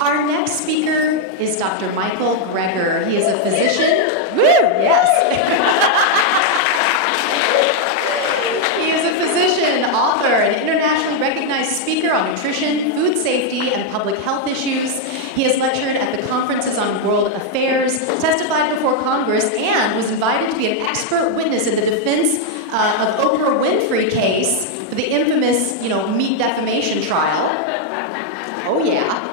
Our next speaker is Dr. Michael Greger. He is a physician. Woo, yes. He is a physician, author, and internationally recognized speaker on nutrition, food safety, and public health issues. He has lectured at the conferences on world affairs, testified before Congress, and was invited to be an expert witness in the defense of Oprah Winfrey case for the infamous, meat defamation trial. Oh, yeah.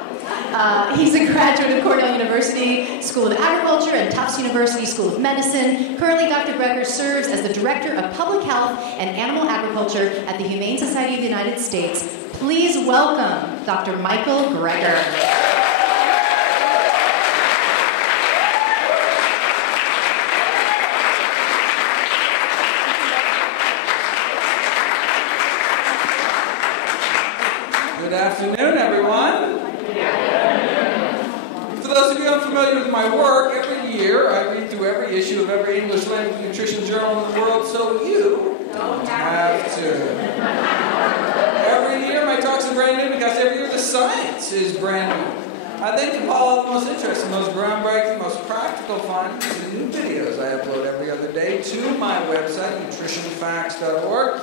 He's a graduate of Cornell University School of Agriculture and Tufts University School of Medicine. Currently, Dr. Greger serves as the Director of Public Health and Animal Agriculture at the Humane Society of the United States. Please welcome Dr. Michael Greger. Good afternoon, everyone. For those of you unfamiliar with my work, every year I read through every issue of every English language nutrition journal in the world, so you don't have to. Every year my talks are brand new because every year the science is brand new. I then compile all the most interesting, most groundbreaking, most practical findings into new videos I upload every other day to my website, nutritionfacts.org.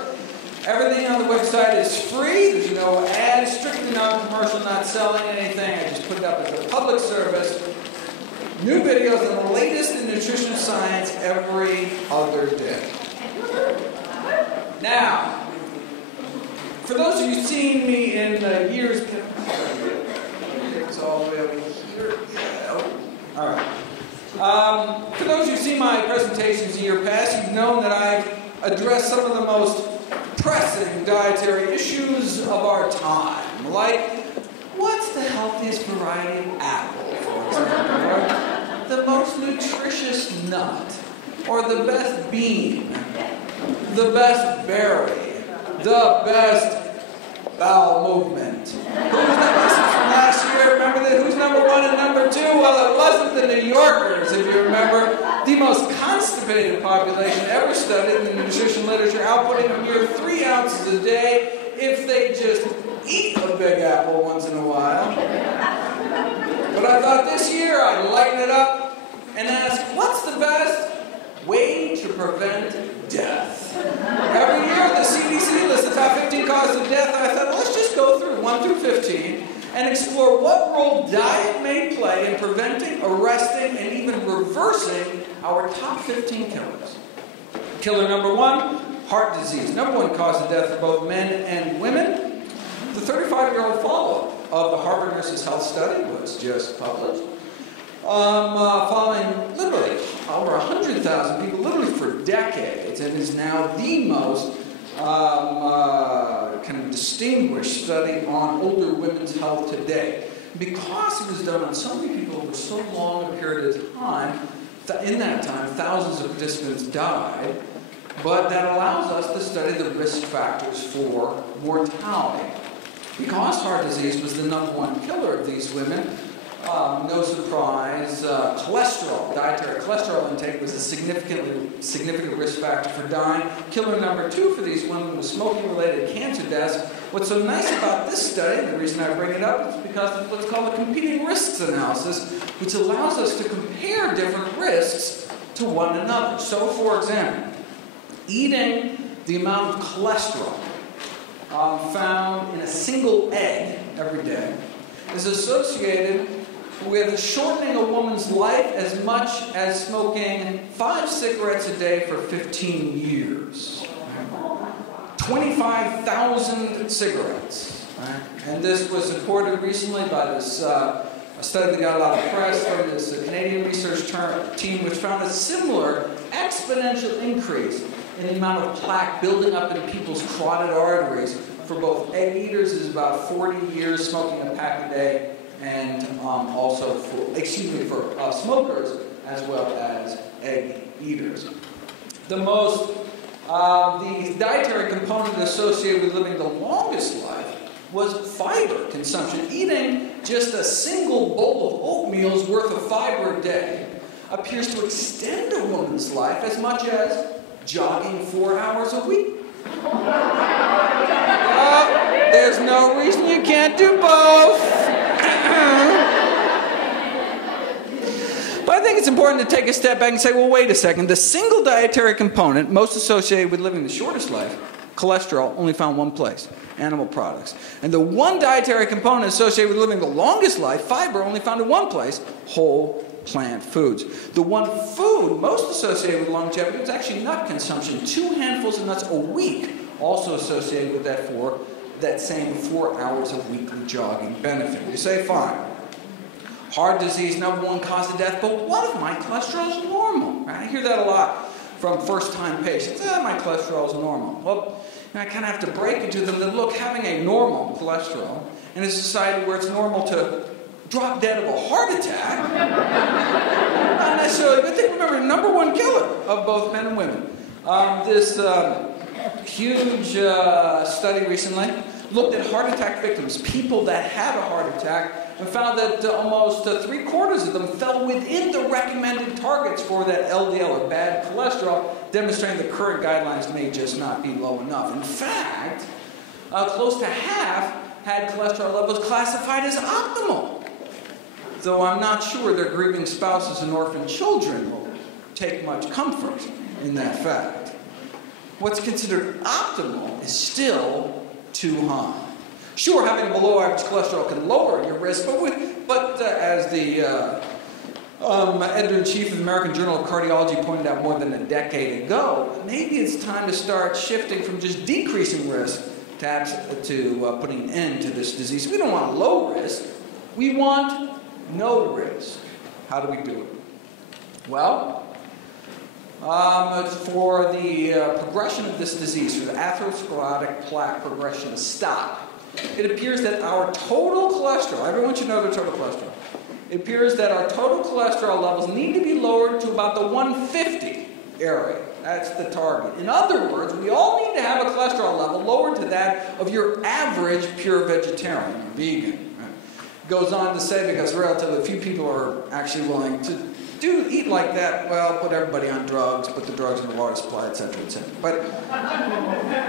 Everything on the website is free. There's no ads, strictly non-commercial, not selling anything. I just put it up as a public service. New videos on the latest in nutrition science every other day. Now, for those of you who've seen me in years, it's all the way over here. All right. For those who've seen my presentations in years past, you've known that I've addressed some of the most pressing dietary issues of our time, like what's the healthiest variety of apple, for example, or the most nutritious nut, or the best bean, the best berry, the best bowel movement. Who's from last year? Remember that? Who's number one and number two? Well, it wasn't the New Yorkers, if you remember. The most constipated population ever studied in the nutrition literature, outputting a mere 3 ounces a day if they just eat a big apple once in a while. But I thought this year I'd lighten it up and ask, what's the best way to prevent death? Every year the CDC lists the top 15 causes of death, and I thought, well, let's just go through 1 through 15 and explore what role diet may play in preventing, arresting, and even reversing our top 15 killers. Killer number 1, heart disease. Number 1 cause of death for both men and women. The 35-year-old follow-up of the Harvard Nurses Health Study was just published. Following literally over 100,000 people, literally for decades, and is now the most kind of distinguished study on older women's health today. Because it was done on so many people over so long a period of time, in that time, thousands of participants died, but that allows us to study the risk factors for mortality. Because heart disease was the number 1 killer of these women, no surprise, cholesterol, dietary cholesterol intake was a significant risk factor for dying. Killer number 2 for these women was smoking-related cancer deaths. What's so nice about this study, the reason I bring it up, is because of what's called a competing risks analysis, which allows us to compare different risks to one another. So, for example, eating the amount of cholesterol found in a single egg every day is associated with shortening a woman's life as much as smoking 5 cigarettes a day for 15 years. 25,000 cigarettes. Right? And this was supported recently by this a study that got a lot of press from this Canadian research team, which found a similar exponential increase in the amount of plaque building up in people's carotid arteries for both egg eaters. Is about 40 years smoking a pack a day, and also for smokers as well as egg eaters. The dietary component associated with living the longest life was fiber consumption. Eating just a single bowl of oatmeal's worth of fiber a day appears to extend a woman's life as much as jogging 4 hours a week. There's no reason you can't do both. it's important to take a step back and say, well, wait a second. The single dietary component most associated with living the shortest life, cholesterol, only found one place, animal products. And the one dietary component associated with living the longest life, fiber, only found in one place, whole plant foods. The one food most associated with longevity was actually nut consumption. 2 handfuls of nuts a week, also associated with that same 4 hours of weekly jogging benefit. You say, fine. Heart disease, #1 cause of death, but what if my cholesterol is normal? Right? I hear that a lot from first-time patients. My cholesterol is normal. Well, I kind of have to break it to them that, look, having a normal cholesterol in a society where it's normal to drop dead of a heart attack, not necessarily a good thing. Remember, #1 killer of both men and women. This huge study recently looked at heart attack victims, people that had a heart attack, and found that almost 3/4 of them fell within the recommended targets for that LDL, or bad cholesterol, demonstrating the current guidelines may just not be low enough. In fact, close to half had cholesterol levels classified as optimal. Though I'm not sure their grieving spouses and orphan children will take much comfort in that fact. What's considered optimal is still too high. Sure, having a below-average cholesterol can lower your risk, but as the editor-in-chief of the American Journal of Cardiology pointed out more than a decade ago, maybe it's time to start shifting from just decreasing risk to putting an end to this disease. We don't want low risk. We want no risk. How do we do it? Well, for the progression of this disease, for the atherosclerotic plaque progression to stop, it appears that our total cholesterol, everyone should know their total cholesterol, it appears that our total cholesterol levels need to be lowered to about the 150 area. That's the target. In other words, we all need to have a cholesterol level lowered to that of your average pure vegetarian or vegan. It goes on to say, because relatively few people are actually willing to eat like that, well, put everybody on drugs, put the drugs in the water supply, etc., etc. But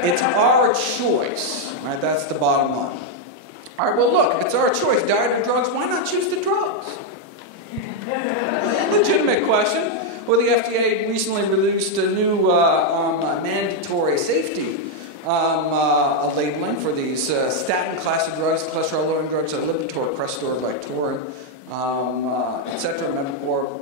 it's our choice, right? That's the bottom line. All right, well, look, if it's our choice, diet or drugs, why not choose the drugs? Legitimate question. Well, the FDA recently released a new mandatory safety labeling for these statin class of drugs, cholesterol-lowering drugs, Lipitor, Crestor, Victorin, etc., Mepicor.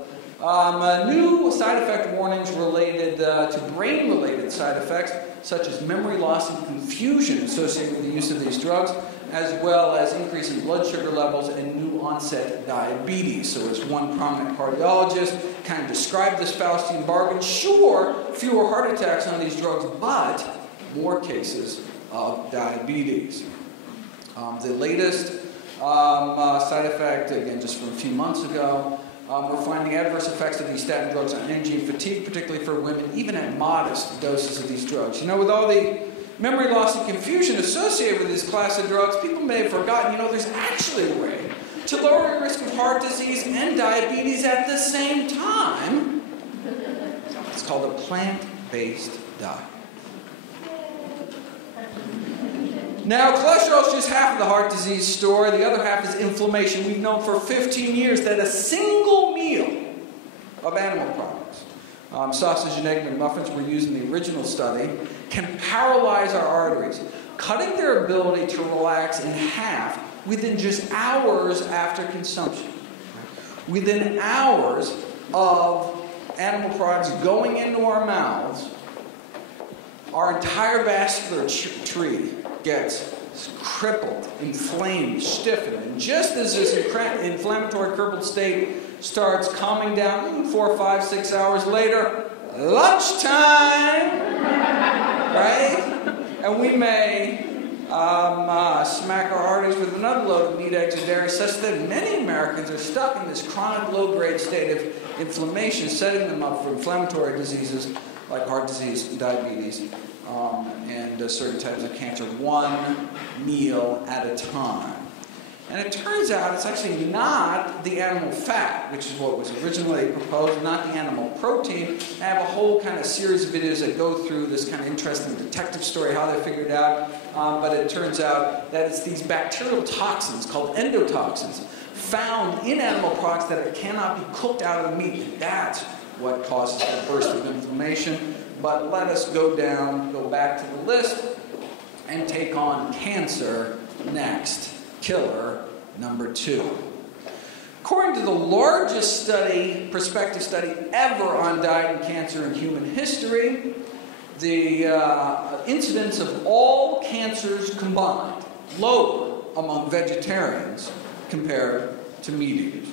New side effect warnings related to brain-related side effects, such as memory loss and confusion associated with the use of these drugs, as well as increase in blood sugar levels and new onset diabetes. So as one prominent cardiologist kind of described this Faustian bargain, sure, fewer heart attacks on these drugs, but more cases of diabetes. The latest side effect, again, just from a few months ago, we're finding adverse effects of these statin drugs on energy and fatigue, particularly for women, even at modest doses of these drugs. You know, with all the memory loss and confusion associated with this class of drugs, people may have forgotten, there's actually a way to lower your risk of heart disease and diabetes at the same time. It's called a plant-based diet. Now, cholesterol is just half of the heart disease story. The other half is inflammation. We've known for 15 years that a single meal of animal products, sausage and egg McMuffins were used in the original study, can paralyze our arteries, cutting their ability to relax in half within just hours after consumption. Within hours of animal products going into our mouths, our entire vascular tree gets crippled, inflamed, stiffened. And just as this inflammatory crippled state starts calming down, 4, 5, 6 hours later, lunchtime, right? And we may smack our arteries with another load of meat, eggs, and dairy, such that many Americans are stuck in this chronic low-grade state of inflammation, setting them up for inflammatory diseases like heart disease, diabetes, and certain types of cancer, one meal at a time. And it turns out it's actually not the animal fat, which is what was originally proposed, not the animal protein. I have a whole kind of series of videos that go through this kind of interesting detective story, how they figured it out. But it turns out that it's these bacterial toxins called endotoxins found in animal products that it cannot be cooked out of the meat. And that's what causes the burst of inflammation. But let us go back to the list, and take on cancer next. Killer number 2. According to the largest prospective study ever on diet and cancer in human history, the incidence of all cancers combined, lower among vegetarians compared to meat eaters.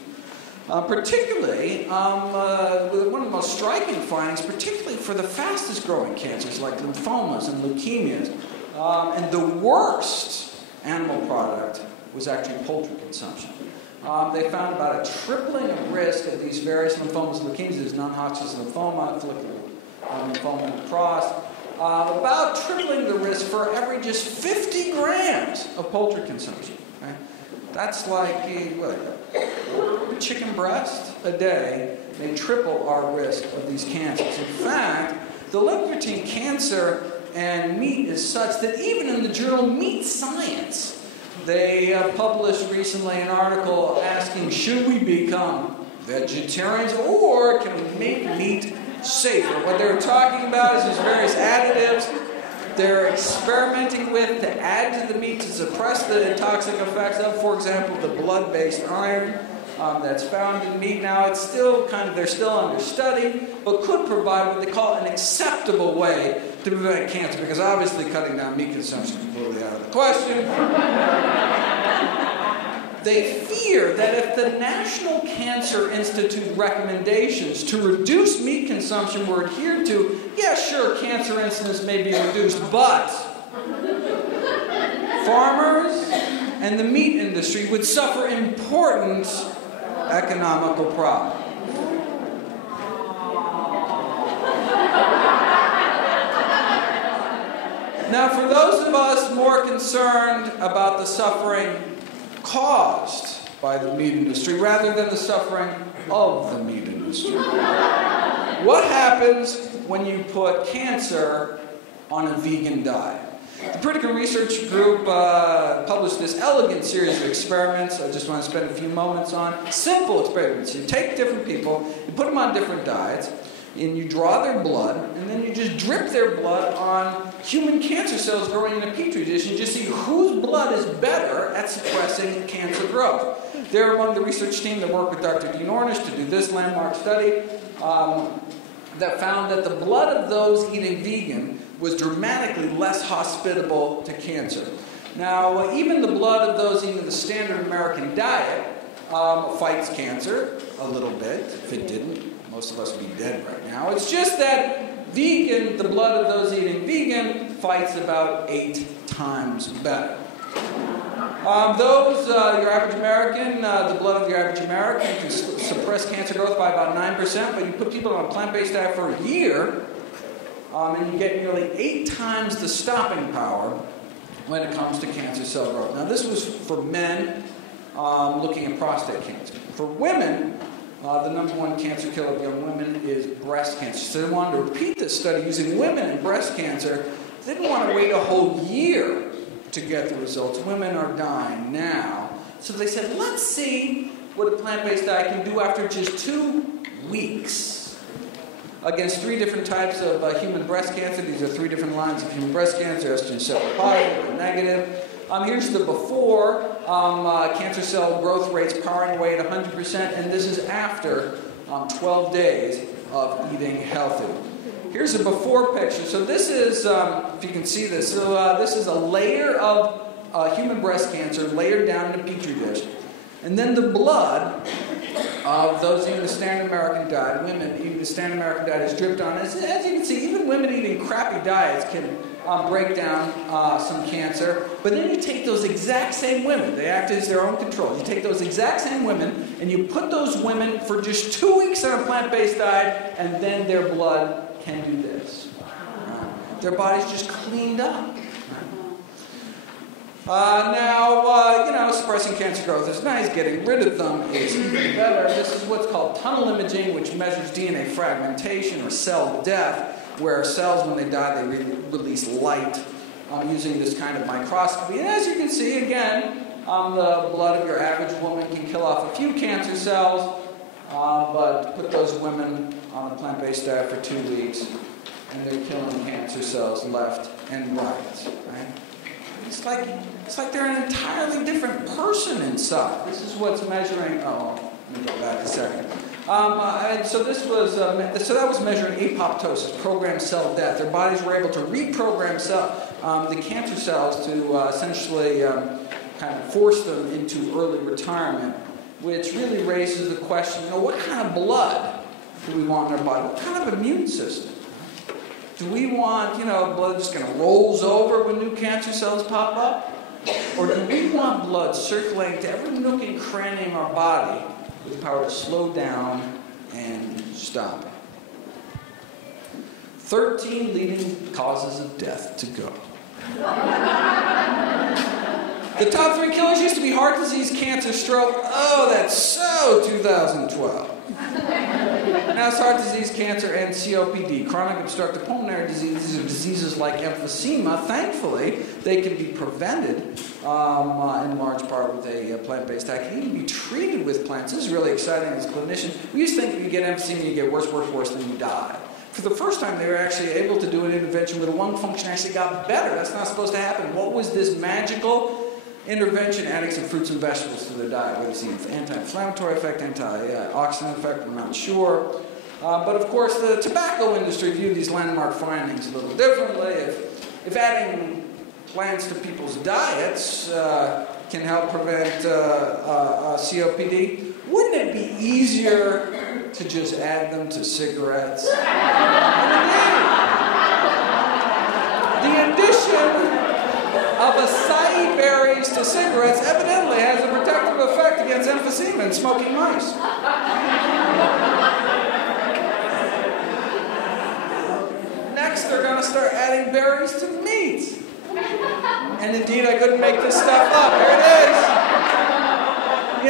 Particularly, one of the most striking findings, particularly for the fastest growing cancers like lymphomas and leukemias, and the worst animal product was actually poultry consumption. They found about a tripling of risk of these various lymphomas and leukemias. There's non-Hodgkin's lymphoma, follicular lymphoma and cross. About tripling the risk for every just 50 grams of poultry consumption. Right? That's like a chicken breast a day. They triple our risk of these cancers. In fact, the link between cancer and meat is such that even in the journal Meat Science, they published recently an article asking, should we become vegetarians or can we make meat safer? What they're talking about is these various additives they're experimenting with to add to the meat to suppress the toxic effects of, for example, the blood-based iron that's found in meat. Now, it's still they're still under study, but could provide what they call an acceptable way to prevent cancer, because obviously cutting down meat consumption is completely out of the question. They fear that if the National Cancer Institute recommendations to reduce meat consumption were adhered to, yeah, sure, cancer incidence may be reduced, but farmers and the meat industry would suffer important economical problems. Now, for those of us more concerned about the suffering caused by the meat industry rather than the suffering of the meat industry, what happens when you put cancer on a vegan diet? The Pritikin Research Group published this elegant series of experiments I just want to spend a few moments on. Simple experiments. You take different people, you put them on different diets, and you draw their blood, and then you just drip their blood on human cancer cells growing in a petri dish, and you just see whose blood is better at suppressing cancer growth. They're among the research team that worked with Dr. Dean Ornish to do this landmark study that found that the blood of those eating vegan was dramatically less hospitable to cancer. Now, even the blood of those eating the standard American diet fights cancer a little bit. If it didn't, most of us would be dead right now. It's just that the blood of those eating vegan fights about 8 times better. Your average American, the blood of your average American can suppress cancer growth by about 9%, but you put people on a plant-based diet for a year, and you get nearly 8 times the stopping power when it comes to cancer cell growth. Now, this was for men looking at prostate cancer. For women, the number one cancer killer of young women is breast cancer. So they wanted to repeat this study using women and breast cancer. They didn't want to wait a whole year to get the results. Women are dying now. So they said, let's see what a plant-based diet can do after just 2 weeks against 3 different types of human breast cancer. These are 3 different lines of human breast cancer: estrogen receptor positive and negative. Here's the before, cancer cell growth rates powering away at 100%, and this is after 12 days of eating healthy. Here's a before picture. So this is, if you can see this, this is a layer of human breast cancer layered down in a petri dish. And then the blood of those eating the standard American diet, women eating the standard American diet, is dripped on. As you can see, even women eating crappy diets can break down some cancer. But then you take those exact same women, they act as their own control. You take those exact same women and you put those women for just 2 weeks on a plant-based diet, and then their blood can do this. Their body's just cleaned up. Suppressing cancer growth is nice. Getting rid of them is even better. This is what's called tunnel imaging, which measures DNA fragmentation or cell death, where cells, when they die, they release light using this kind of microscopy. And as you can see, again, The blood of your average woman can kill off a few cancer cells, but put those women on a plant-based diet for 2 weeks, and they're killing cancer cells left and right. It's like they're an entirely different person inside. This is what's measuring. Oh, let me go back a second. So that was measuring apoptosis, programmed cell death. Their bodies were able to reprogram the cancer cells to essentially kind of force them into early retirement, which really raises the question: what kind of blood do we want in our body? What kind of immune system? Do we want, blood just kind of rolls over when new cancer cells pop up? Or do we want blood circulating to every nook and cranny in our body with the power to slow down and stop it? 13 leading causes of death to go. The top 3 killers used to be heart disease, cancer, stroke. Oh, that's so 2012. Now it's heart disease, cancer, and COPD, chronic obstructive pulmonary disease. These are diseases like emphysema. Thankfully, they can be prevented in large part with a plant-based diet. They can even be treated with plants. This is really exciting as a clinician. We used to think if you get emphysema, you get worse, then you die. For the first time, they were actually able to do an intervention where the lung function actually got better. That's not supposed to happen. What was this magical intervention? Adding some fruits and vegetables to their diet. Whether it's an anti-inflammatory effect, antioxidant effect, we're not sure. But of course, the tobacco industry viewed these landmark findings a little differently. If adding plants to people's diets can help prevent COPD, wouldn't it be easier to just add them to cigarettes? The addition of acai berries to cigarettes evidently has a protective effect against emphysema in smoking mice. Next, they're going to start adding berries to meat. And indeed, I couldn't make this stuff up. Here it is.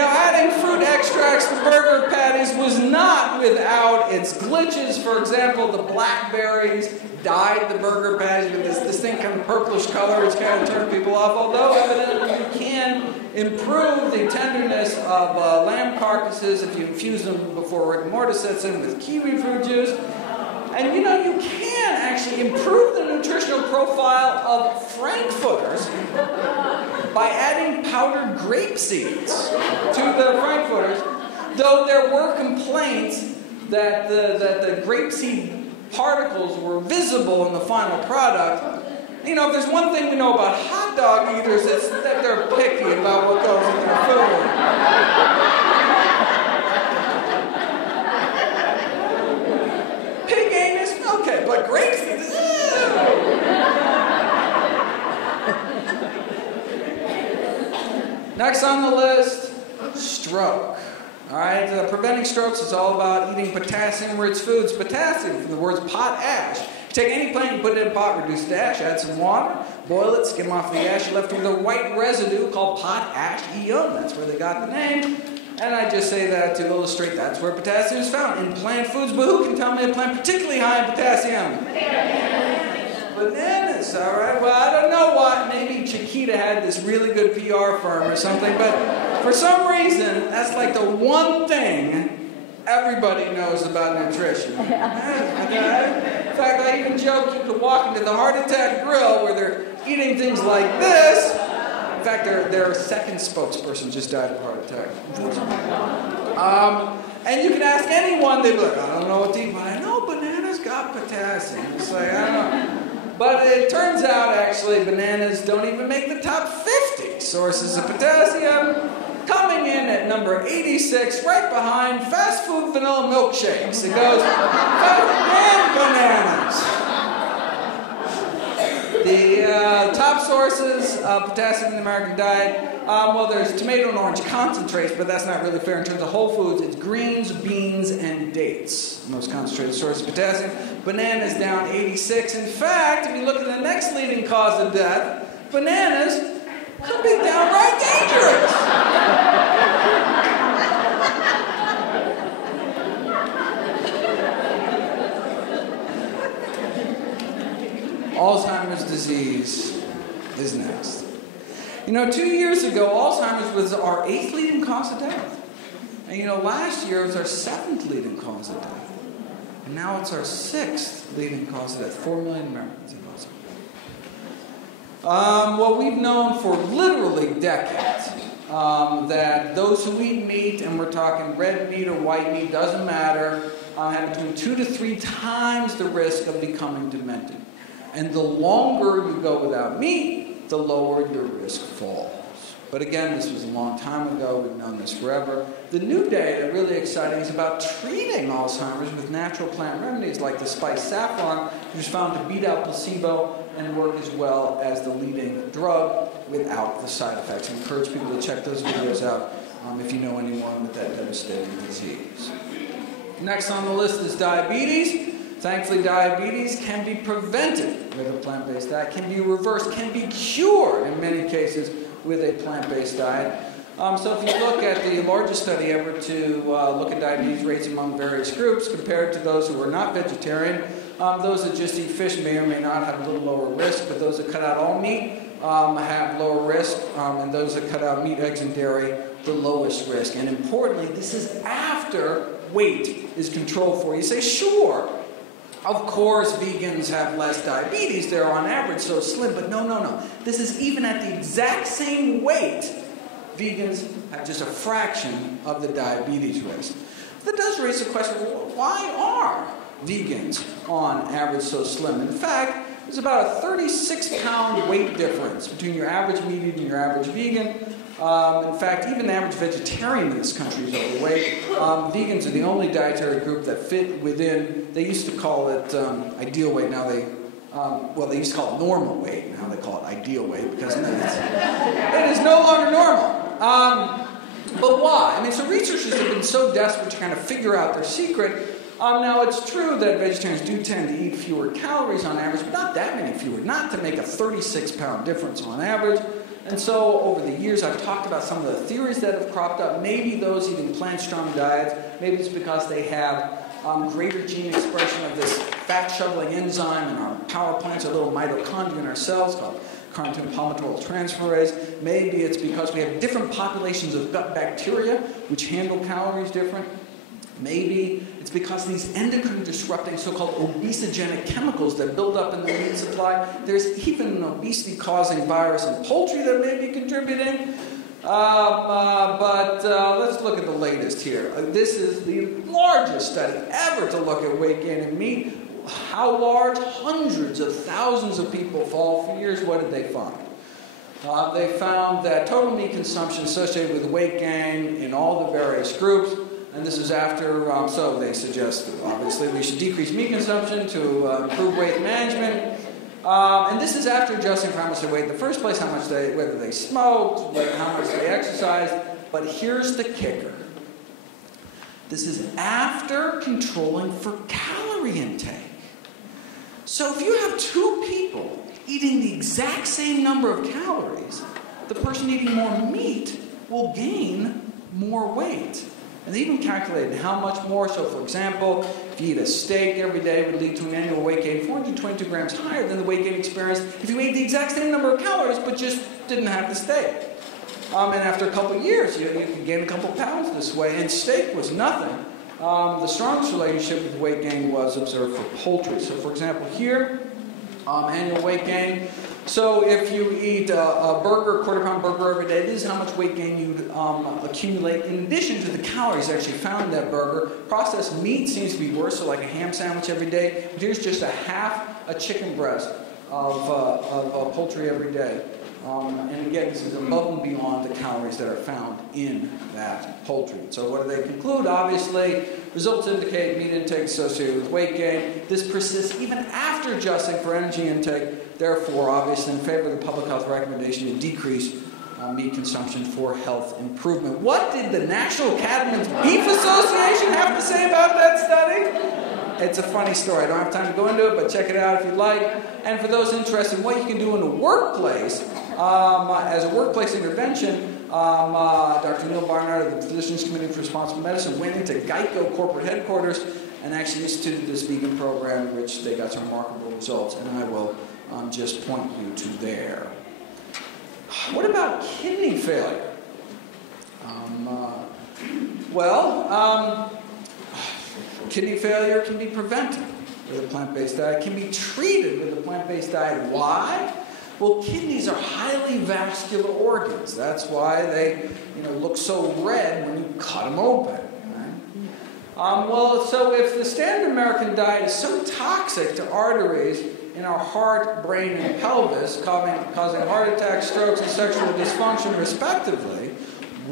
Adding fruit extracts to burger patties was not without its glitches. For example, the blackberries dyed the burger patties with this distinct kind of purplish color, which kind of turned people off. Although evidently you can improve the tenderness of lamb carcasses if you infuse them before rigor mortis sets in with kiwi fruit juice. And you can actually improve the nutritional profile of frankfurters by adding powdered grape seeds to the frankfurters, though there were complaints that the grapeseed particles were visible in the final product. If there's one thing we know about hot dog eaters, it's that they're picky about what goes in their food. Pig anus, okay, but grapeseeds, Next on the list, stroke. All right, preventing strokes is all about eating potassium-rich foods. Potassium, from the words potash. Take any plant, you put it in a pot, reduce the ash, add some water, boil it, skim off the ash, you're left with a white residue called potassium. That's where they got the name. And I just say that to illustrate that's where potassium is found, in plant foods. But who can tell me a plant particularly high in potassium? Bananas, all right. Well, I don't know why. Maybe Chiquita had this really good PR firm or something, but for some reason, that's like the one thing everybody knows about nutrition. In fact, I even joke you could walk into the Heart Attack Grill where they're eating things like this. In fact, their second spokesperson just died of a heart attack, unfortunately. And you can ask anyone, they'd be like, I don't know what to eat, but I know bananas got potassium. It's like, I don't know. But it turns out, actually, bananas don't even make the top 50 sources of potassium. Coming in at number 86, right behind fast food vanilla milkshakes. It goes, and bananas. The top sources of potassium in the American diet, well, there's tomato and orange concentrates, but that's not really fair in terms of whole foods. It's greens, beans, and dates. Most concentrated source of potassium. Bananas down 86. In fact, if you look at the next leading cause of death, bananas could be downright dangerous. Alzheimer's disease is next. You know, 2 years ago, Alzheimer's was our 8th leading cause of death. And you know, last year it was our 7th leading cause of death. And now it's our 6th leading cause of death. 4 million Americans have Alzheimer's. Well, we've known for literally decades that those who eat meat, and we're talking red meat or white meat, doesn't matter, have between 2 to 3 times the risk of becoming demented. And the longer you go without meat, the lower your risk falls. But again, this was a long time ago. We've known this forever. The new data, really exciting, is about treating Alzheimer's with natural plant remedies like the spice saffron, which is found to beat out placebo and work as well as the leading drug without the side effects. I encourage people to check those videos out if you know anyone with that devastating disease. Next on the list is diabetes. Thankfully, diabetes can be prevented with a plant-based diet, can be reversed, can be cured in many cases with a plant-based diet. So if you look at the largest study ever to look at diabetes rates among various groups compared to those who are not vegetarian, those that just eat fish may or may not have a little lower risk, but those that cut out all meat have lower risk, and those that cut out meat, eggs, and dairy, the lowest risk. And importantly, this is after weight is controlled for. You say, sure, of course vegans have less diabetes. They're on average so slim, but no. This is even at the exact same weight, vegans have just a fraction of the diabetes risk. That does raise the question, well, why are vegans on average so slim? In fact, there's about a 36-pound weight difference between your average meat eater and your average vegan. In fact, even the average vegetarian in this country is overweight. Vegans are the only dietary group that fit within, they used to call it ideal weight, now they used to call it normal weight, now they call it ideal weight, because it is no longer normal. But why? I mean, so researchers have been so desperate to kind of figure out their secret. Now, it's true that vegetarians do tend to eat fewer calories on average, but not that many fewer, not to make a 36-pound difference on average. And so, over the years, I've talked about some of the theories that have cropped up. Maybe those eating plant-strong diets, maybe it's because they have greater gene expression of this fat-shoveling enzyme in our power plants, a little mitochondria in our cells called carnitine palmitoyl transferase. Maybe it's because we have different populations of gut bacteria, which handle calories different. Maybe it's because these endocrine-disrupting so-called obesogenic chemicals that build up in the meat supply. There's even an obesity-causing virus in poultry that may be contributing. But let's look at the latest here. This is the largest study ever to look at weight gain in meat. How large? Hundreds of thousands of people followed for years. What did they find? They found that total meat consumption associated with weight gain in all the various groups. And this is after, so they suggest, obviously, we should decrease meat consumption to improve weight management. And this is after adjusting for how much they weighed in the first place, whether they smoked, how much they exercised. But here's the kicker. This is after controlling for calorie intake. So if you have two people eating the exact same number of calories, the person eating more meat will gain more weight. And they even calculated how much more. So, for example, if you eat a steak every day, would lead to an annual weight gain 422 grams higher than the weight gain experienced if you ate the exact same number of calories but just didn't have the steak. And after a couple of years, you can gain a couple pounds this way. And steak was nothing. The strongest relationship with weight gain was observed for poultry. So, for example, here, annual weight gain. So if you eat a burger, a quarter-pound burger every day, this is how much weight gain you'd accumulate in addition to the calories actually found in that burger. Processed meat seems to be worse, so like a ham sandwich every day. But here's just a chicken breast of poultry every day. And again, this is above and beyond the calories that are found in that poultry. So what do they conclude? Obviously, results indicate meat intake associated with weight gain. This persists even after adjusting for energy intake. Therefore, obviously, in favor of the public health recommendation to decrease meat consumption for health improvement. What did the National Cattlemen's Beef Association have to say about that study? It's a funny story. I don't have time to go into it, but check it out if you'd like. And for those interested in what you can do in the workplace, as a workplace intervention, Dr. Neil Barnard of the Physicians Committee for Responsible Medicine went into Geico corporate headquarters and actually instituted this vegan program, in which they got some remarkable results. And I will just point you to there. What about kidney failure? Kidney failure can be prevented with a plant-based diet, can be treated with a plant-based diet. Why? Well, kidneys are highly vascular organs. That's why they look so red when you cut them open. Right? So if the standard American diet is so toxic to arteries in our heart, brain, and pelvis, causing heart attacks, strokes, and sexual dysfunction respectively,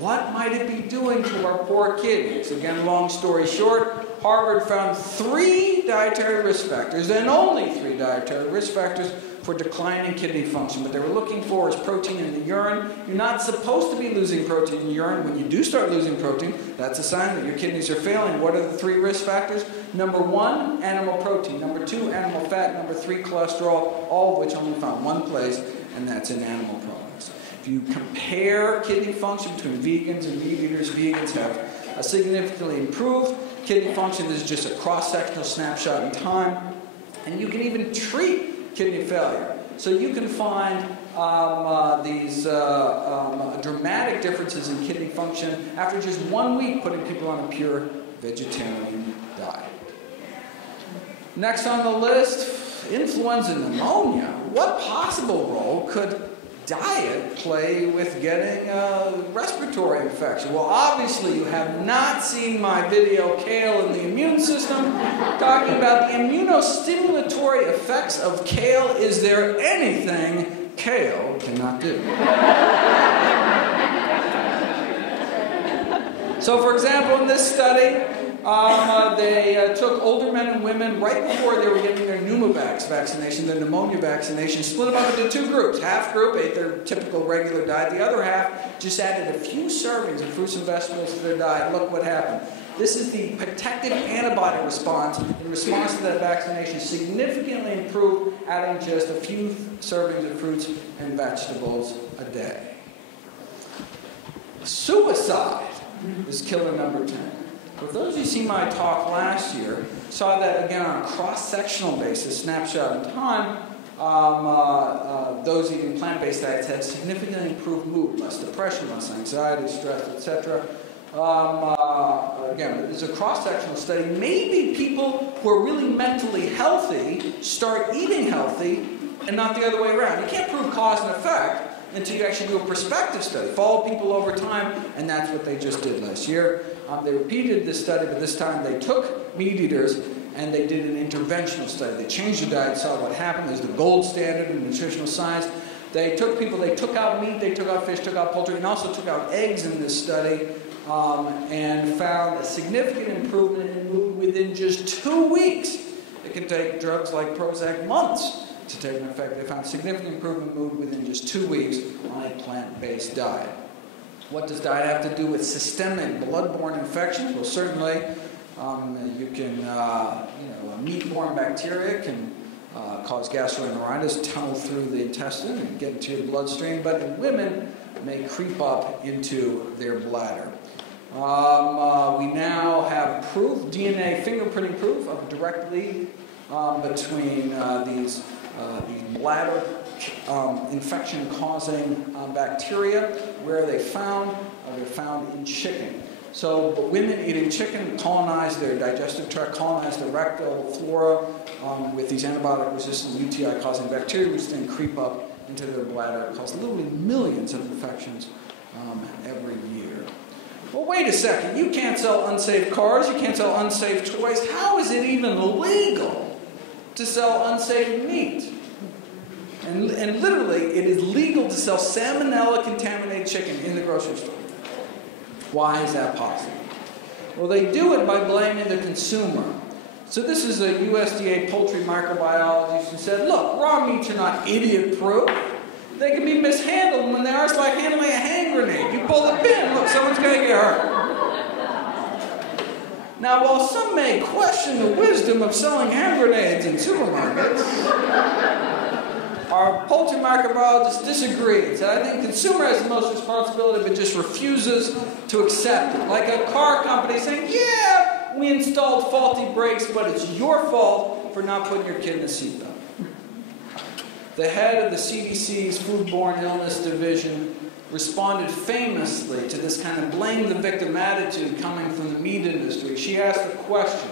what might it be doing to our poor kidneys? Again, long story short, Harvard found 3 dietary risk factors, and only 3 dietary risk factors for declining kidney function. What they were looking for is protein in the urine. You're not supposed to be losing protein in the urine. When you do start losing protein, that's a sign that your kidneys are failing. What are the 3 risk factors? Number 1, animal protein. Number 2, animal fat. Number 3, cholesterol, all of which only found one place, and that's in animal products. If you compare kidney function between vegans and meat eaters, vegans have significantly improved kidney function. This is just a cross-sectional snapshot in time. And you can even treat kidney failure. So you can find these dramatic differences in kidney function after just 1 week putting people on a pure vegetarian diet. Next on the list, influenza and pneumonia. What possible role could diet play with getting a respiratory infection? Well, obviously you have not seen my video, Kale and the Immune System, talking about the immunostimulatory effects of kale. Is there anything kale cannot do? So, for example, in this study, they took older men and women right before they were getting their Pneumovax vaccination, their pneumonia vaccination, split them up into 2 groups. Half group ate their typical regular diet. The other half just added a few servings of fruits and vegetables to their diet. Look what happened. This is the protective antibody response. In response to that vaccination, significantly improved, adding just a few servings of fruits and vegetables a day. Suicide is killer number 10. For those of you who see my talk last year, saw that again on a cross-sectional basis, snapshot in time, those eating plant-based diets had significantly improved mood, less depression, less anxiety, stress, etc. Again, it's a cross-sectional study. Maybe people who are really mentally healthy start eating healthy and not the other way around. You can't prove cause and effect until you actually do a prospective study. Follow people over time, and that's what they just did last year. They repeated this study, but this time they took meat eaters and they did an interventional study. They changed their diet, saw what happened. There's the gold standard in nutritional science. They took people, they took out meat, they took out fish, took out poultry, and also took out eggs in this study, and found a significant improvement in mood within just 2 weeks. It can take drugs like Prozac months to take an effect. They found significant improvement in mood within just 2 weeks on a plant-based diet. What does diet have to do with systemic blood-borne infections? Well, certainly, you can, meat-borne bacteria can cause gastroenteritis, tunnel through the intestine and get into your bloodstream, but in women, may creep up into their bladder. We now have proof, DNA fingerprinting proof of a direct link between these bladder infection-causing bacteria, where they're found in chicken. So women eating chicken colonize their digestive tract, colonize the rectal flora with these antibiotic-resistant UTI-causing bacteria, which then creep up into their bladder, cause literally millions of infections every year. Well, wait a second. You can't sell unsafe cars. You can't sell unsafe toys. How is it even legal to sell unsafe meat? And literally, it is legal to sell salmonella-contaminated chicken in the grocery store. Why is that possible? Well, they do it by blaming the consumer. So this is a USDA poultry microbiologist who said, look, raw meats are not idiot-proof. They can be mishandled when they are. It's like handling a hand grenade. You pull the pin, look, someone's going to get hurt. Now, while some may question the wisdom of selling hand grenades in supermarkets, our poultry microbiologist disagrees. I think the consumer has the most responsibility, but just refuses to accept it. Like a car company saying, yeah, we installed faulty brakes, but it's your fault for not putting your kid in a seatbelt. the head of the CDC's Foodborne Illness Division, responded famously to this kind of blame the victim attitude coming from the meat industry. She asked a question: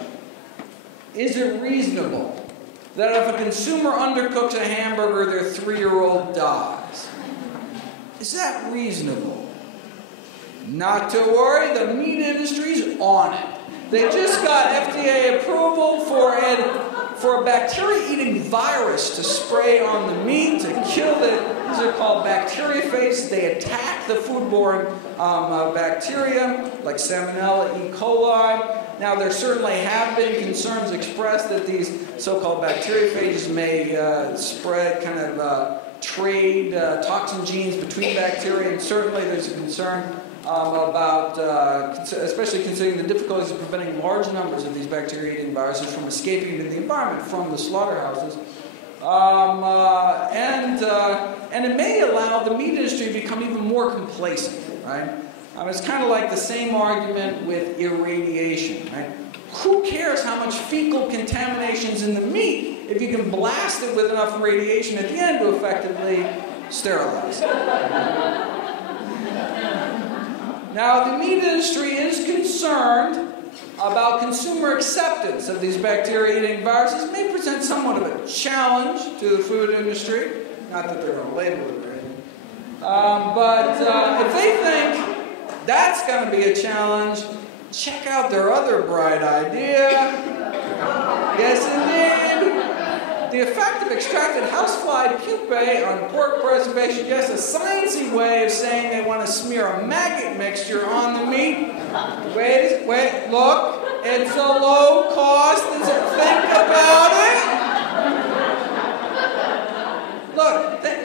is it reasonable that if a consumer undercooks a hamburger, their 3-year-old dies? Is that reasonable? Not to worry, the meat industry's on it. They just got FDA approval for a bacteria-eating virus to spray on the meat to kill it. These are called bacteriophages. They attack the foodborne bacteria like Salmonella, E. coli. Now, there certainly have been concerns expressed that these so-called bacteriophages may spread kind of trade toxin genes between bacteria, and certainly there's a concern about, especially considering the difficulties of preventing large numbers of these bacteria-eating viruses from escaping into the environment from the slaughterhouses. And it may allow the meat industry to become even more complacent, right? It's kind of like the same argument with irradiation, right? Who cares how much fecal contamination's in the meat if you can blast it with enough radiation at the end to effectively sterilize it? Now, the meat industry is concerned about consumer acceptance of these bacteria-eating viruses. It may present somewhat of a challenge to the food industry. Not that they're going to label it or anything. But if they think that's going to be a challenge, check out their other bright idea. Yes, indeed. The effect of extracted housefly pupae on pork preservation. Yes, a sciencey way of saying they want to smear a maggot mixture on the meat. Wait, look. It's a low cost. Think about it.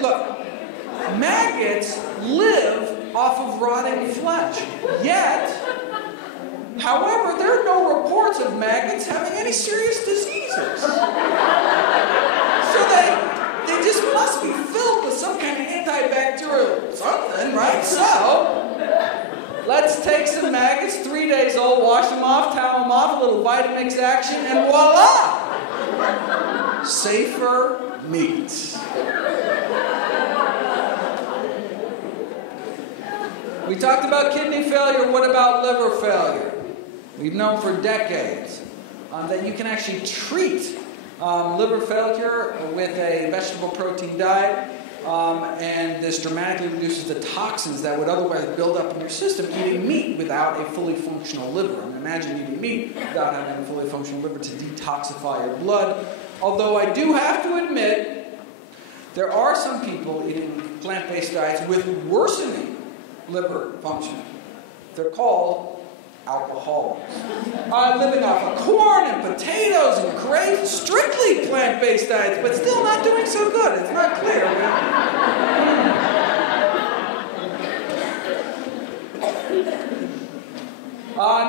Look. Maggots live off of rotting flesh. Yet, however, there are no reports of maggots having any serious diseases. So they just must be filled with some kind of antibacterial something, right? So, let's take some maggots, 3 days old, wash them off, towel them off, a little Vitamix action, and voila! Safer meat. We talked about kidney failure. What about liver failure? We've known for decades that you can actually treat liver failure with a vegetable protein diet, and this dramatically reduces the toxins that would otherwise build up in your system eating meat without a fully functional liver. Imagine eating meat without having a fully functional liver to detoxify your blood. Although I do have to admit, there are some people eating plant-based diets with worsening liver function. They're called alcoholics. Living off of corn and potatoes and grapes, strictly plant-based diets, but still not doing so good. It's not clear.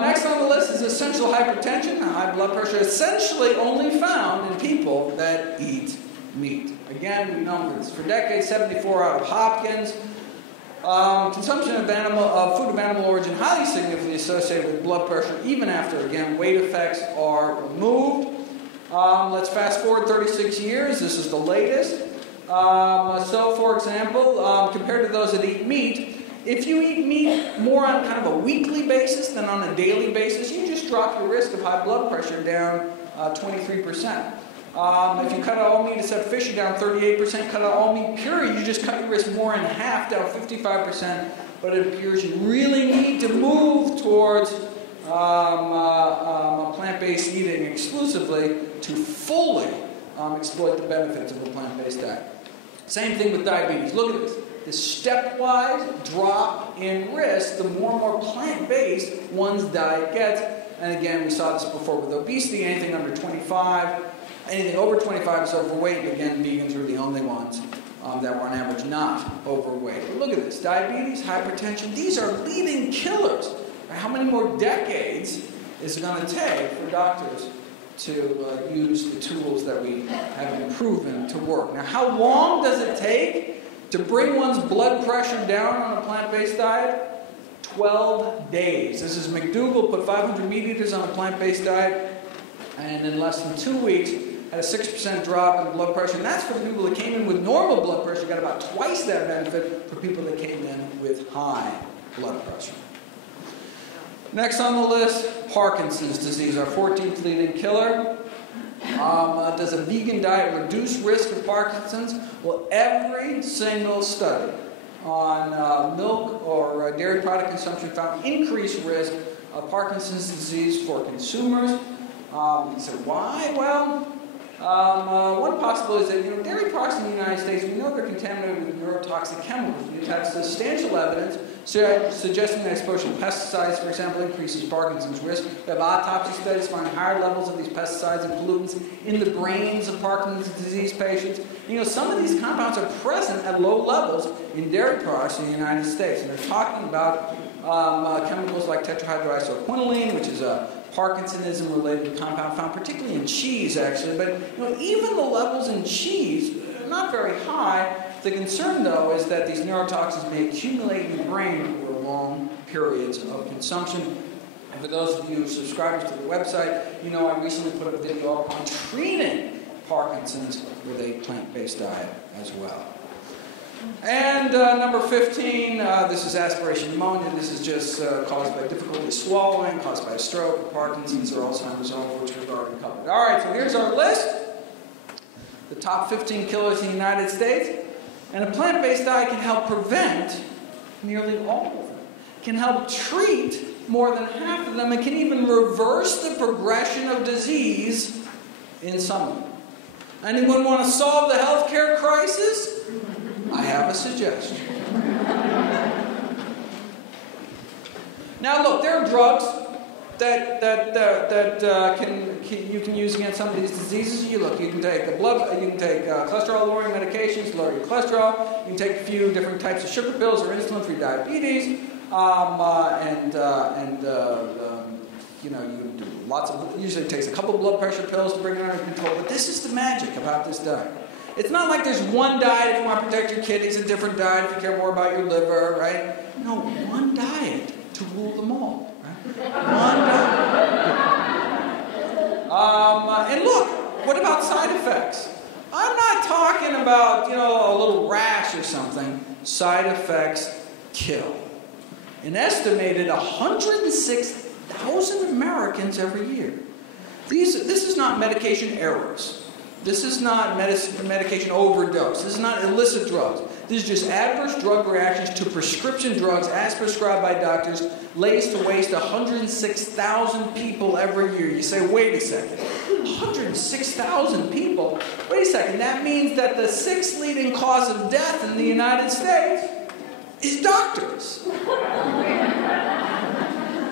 Next on the list is essential hypertension. High blood pressure, essentially only found in people that eat meat. Again, we've known this for decades. 74 out of Hopkins. Consumption of food of animal origin highly significantly associated with blood pressure, even after, again, weight effects are removed. Let's fast forward 36 years. This is the latest. So, for example, compared to those that eat meat, if you eat meat more on kind of a weekly basis than on a daily basis, you just drop your risk of high blood pressure down 23%. If you cut out all meat instead of fish, you're down 38%. Cut out all meat period, you just cut your risk more in half, down 55%. But it appears you really need to move towards plant-based eating exclusively to fully exploit the benefits of a plant-based diet. Same thing with diabetes. Look at this. This stepwise drop in risk the more and more plant-based one's diet gets. And again, we saw this before with obesity. Anything under 25, anything over 25 is overweight. And again, vegans are the only ones that were on average not overweight. But look at this. Diabetes, hypertension, these are leading killers. How many more decades is it going to take for doctors to use the tools that we have been proven to work? Now, how long does it take to bring one's blood pressure down on a plant-based diet? 12 days. This is McDougall, put 500 meat eaters on a plant-based diet, and in less than 2 weeks, had a 6% drop in blood pressure, and that's for the people that came in with normal blood pressure, got about twice that benefit for people that came in with high blood pressure. Next on the list, Parkinson's disease, our 14th leading killer. Does a vegan diet reduce risk of Parkinson's? Well, every single study on milk or dairy product consumption found increased risk of Parkinson's disease for consumers. You said, why? Well, one possibility is that dairy products in the United States, we know they're contaminated with neurotoxic chemicals. We have substantial evidence suggesting that exposure to pesticides, for example, increases Parkinson's risk. We have autopsy studies finding higher levels of these pesticides and pollutants in the brains of Parkinson's disease patients. Some of these compounds are present at low levels in dairy products in the United States. And they're talking about chemicals like tetrahydroisoquinoline, which is a Parkinsonism-related compound found particularly in cheese, actually. But even the levels in cheese are not very high. The concern, though, is that these neurotoxins may accumulate in the brain over long periods of consumption. And for those of you subscribers to the website, I recently put a video up on treating Parkinson's with a plant-based diet as well. And number 15, this is aspiration pneumonia. This is just caused by difficulty swallowing, caused by a stroke, Parkinson's, or Alzheimer's, all of which we've already covered. All right, so here's our list. The top 15 killers in the United States. And a plant-based diet can help prevent nearly all of them. Can help treat more than half of them. It can even reverse the progression of disease in some of them. Anyone want to solve the healthcare crisis? I have a suggestion. Now look, there are drugs that you can use against some of these diseases. You can take cholesterol-lowering medications to lower your cholesterol. You can take a few different types of sugar pills or insulin for your diabetes, you can do lots of. Usually, it takes a couple of blood pressure pills to bring it under control. But this is the magic about this diet. It's not like there's one diet if you want to protect your kidneys, a different diet if you care more about your liver, right? No, one diet to rule them all. And look, what about side effects? I'm not talking about, a little rash or something. Side effects kill. An estimated 106,000 Americans every year. This is not medication errors. This is not medication overdose. This is not illicit drugs. This is just adverse drug reactions to prescription drugs as prescribed by doctors, lays to waste 106,000 people every year. You say, wait a second, 106,000 people? Wait a second, that means that the 6th leading cause of death in the United States is doctors.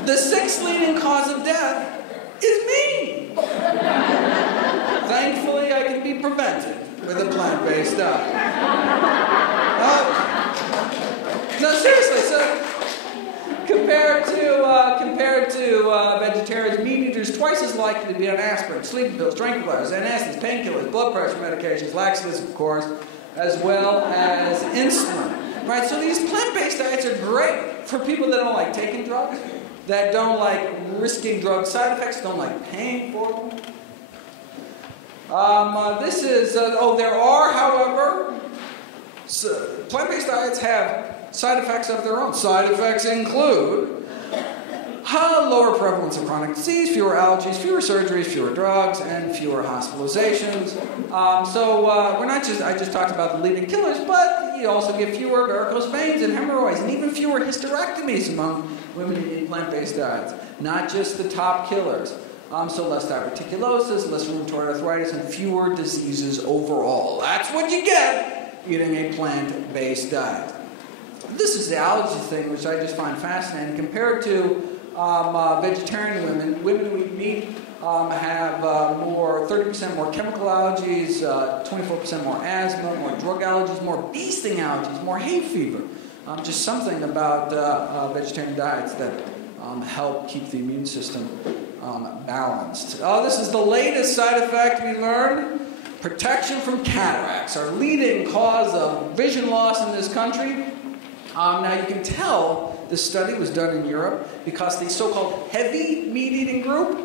The 6th leading cause of death is me. Thankfully, I can be prevented with a plant-based diet. No, seriously. So, compared to vegetarians, meat eaters twice as likely to be on aspirin, sleeping pills, tranquilizers, antacids, painkillers, blood pressure medications, laxatives, of course, as well as insulin. Right. So these plant-based diets are great for people that don't like taking drugs, that don't like risking drug side effects, don't like paying for them. There are, however, plant-based diets have side effects of their own. Side effects include lower prevalence of chronic disease, fewer allergies, fewer surgeries, fewer drugs, and fewer hospitalizations. I just talked about the leading killers, but you also get fewer varicose veins and hemorrhoids, and even fewer hysterectomies among women who eat plant-based diets. Not just the top killers. So less diverticulosis, less rheumatoid arthritis, and fewer diseases overall. That's what you get eating a plant-based diet. This is the allergy thing, which I just find fascinating. Compared to vegetarian women who eat meat have 30% more chemical allergies, 24% more asthma, more drug allergies, more bee sting allergies, more hay fever. Just something about vegetarian diets that help keep the immune system balanced. This is the latest side effect we learned. Protection from cataracts, our leading cause of vision loss in this country. Now you can tell this study was done in Europe because the so-called heavy meat-eating group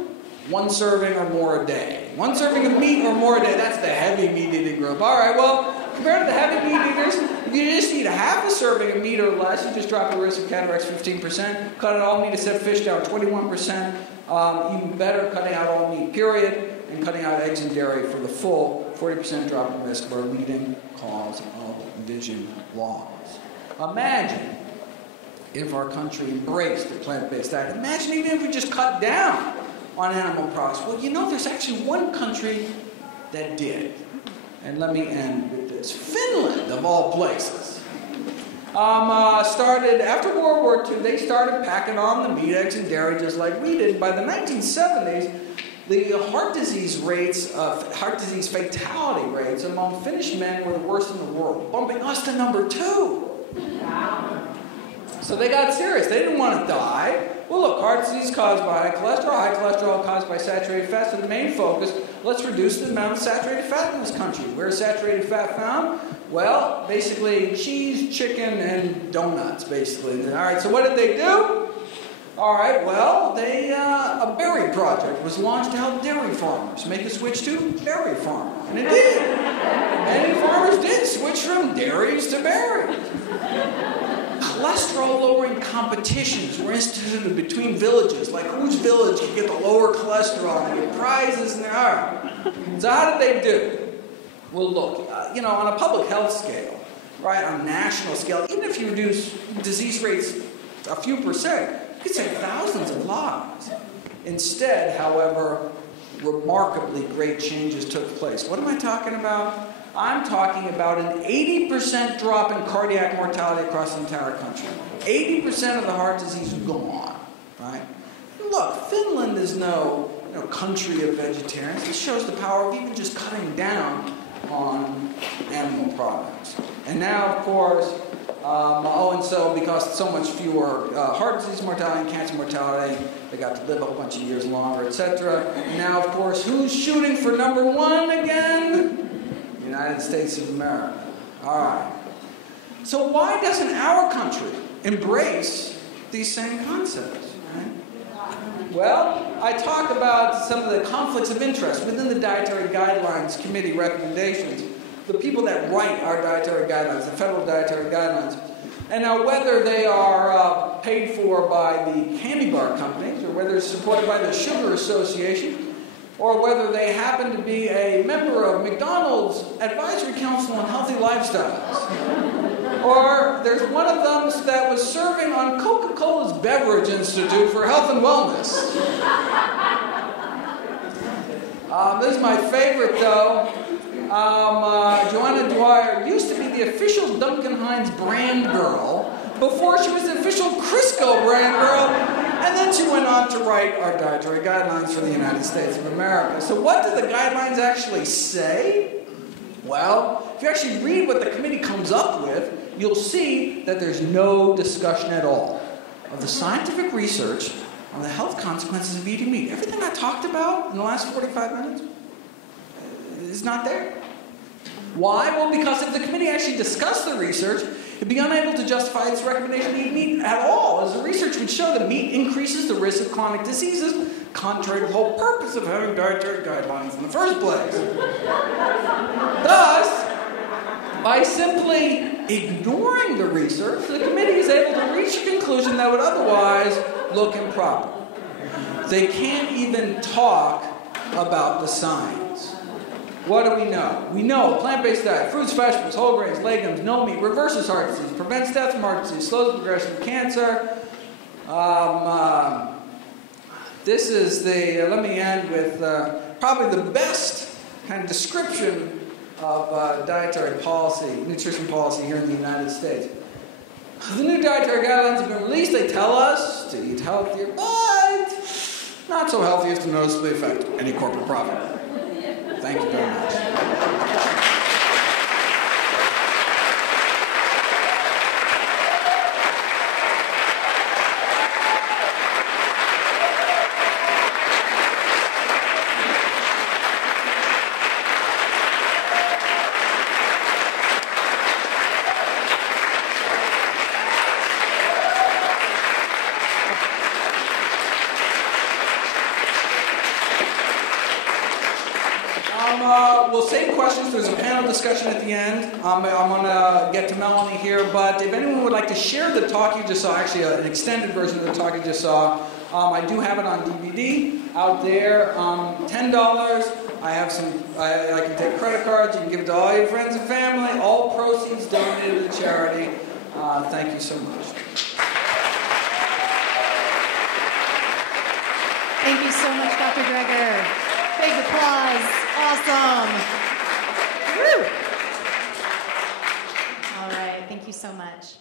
1 serving or more a day. 1 serving of meat or more a day, that's the heavy meat eating group. All right, well, compared to the heavy meat eaters, if you just eat half a serving of meat or less, you just drop the risk of cataracts 15%. Cut out all meat except fish down 21%. Even better, cutting out all meat, period. And cutting out eggs and dairy for the full 40% drop in risk for a leading cause of vision loss. Imagine if our country embraced the plant-based diet. Imagine even if we just cut down on animal products. Well, you know, there's actually one country that did. And let me end with this. Finland, of all places. Started, after World War II, they started packing on the meat, eggs, and dairy just like we did. By the 1970s, the heart disease fatality rates among Finnish men were the worst in the world, bumping us to number 2. Wow. So they got serious. They didn't want to die. Well, look, heart disease caused by high cholesterol caused by saturated fat. So the main focus, let's reduce the amount of saturated fat in this country. Where is saturated fat found? Well, basically cheese, chicken, and donuts, basically. All right, so what did they do? All right, well, a berry project was launched to help dairy farmers make a switch to dairy farming. And it did. Many farmers did switch from dairies to berries. Cholesterol-lowering competitions were instituted between villages, like whose village could get the lower cholesterol and get prizes in their art. So how did they do? Well, look, on a public health scale, right, on a national scale, even if you reduce disease rates a few percent, you could save thousands of lives. Instead, however, remarkably great changes took place. What am I talking about? I'm talking about an 80% drop in cardiac mortality across the entire country. 80% of the heart disease is gone, right? Look, Finland is no country of vegetarians. This shows the power of even just cutting down on animal products. And now, of course, and so because so much fewer heart disease mortality and cancer mortality, they got to live a whole bunch of years longer, etc. And now, of course, who's shooting for number 1 again? United States of America. All right. So why doesn't our country embrace these same concepts? Right? Well, I talk about some of the conflicts of interest within the Dietary Guidelines Committee recommendations. The people that write our dietary guidelines, the federal dietary guidelines. And now whether they are paid for by the candy bar companies or whether it's supported by the Sugar Association, or whether they happen to be a member of McDonald's Advisory Council on Healthy Lifestyles. Or there's one of them that was serving on Coca-Cola's Beverage Institute for Health and Wellness. This is my favorite, though. Joanna Dwyer used to be the official Duncan Hines brand girl before she was the official Crisco brand girl. And then she went on to write our dietary guidelines for the United States of America. So what do the guidelines actually say? Well, if you actually read what the committee comes up with, you'll see that there's no discussion at all of the scientific research on the health consequences of eating meat. Everything I talked about in the last 45 minutes is not there. Why? Well, because if the committee actually discussed the research, it'd be unable to justify its recommendation to eat meat at all, as the research would show that meat increases the risk of chronic diseases, contrary to the whole purpose of having dietary guidelines in the first place. Thus, by simply ignoring the research, the committee is able to reach a conclusion that would otherwise look improper. They can't even talk about the science. What do we know? We know plant-based diet, fruits, vegetables, whole grains, legumes, no meat, reverses heart disease, prevents death from heart disease, slows the progression of cancer. This is let me end with probably the best kind of description of dietary policy, nutrition policy here in the United States. The new dietary guidelines have been released. They tell us to eat healthier, but not so healthy as to noticeably affect any corporate profit. Thank you very much. we'll save questions. There's a panel discussion at the end. I'm going to get to Melanie here, but if anyone would like to share the talk you just saw, actually an extended version of the talk you just saw, I do have it on DVD out there. $10. I have I can take credit cards. You can give it to all your friends and family. All proceeds donated to charity. Thank you so much. Thank you so much, Dr. Dreger. Big applause. Awesome. Woo! All right. Thank you so much.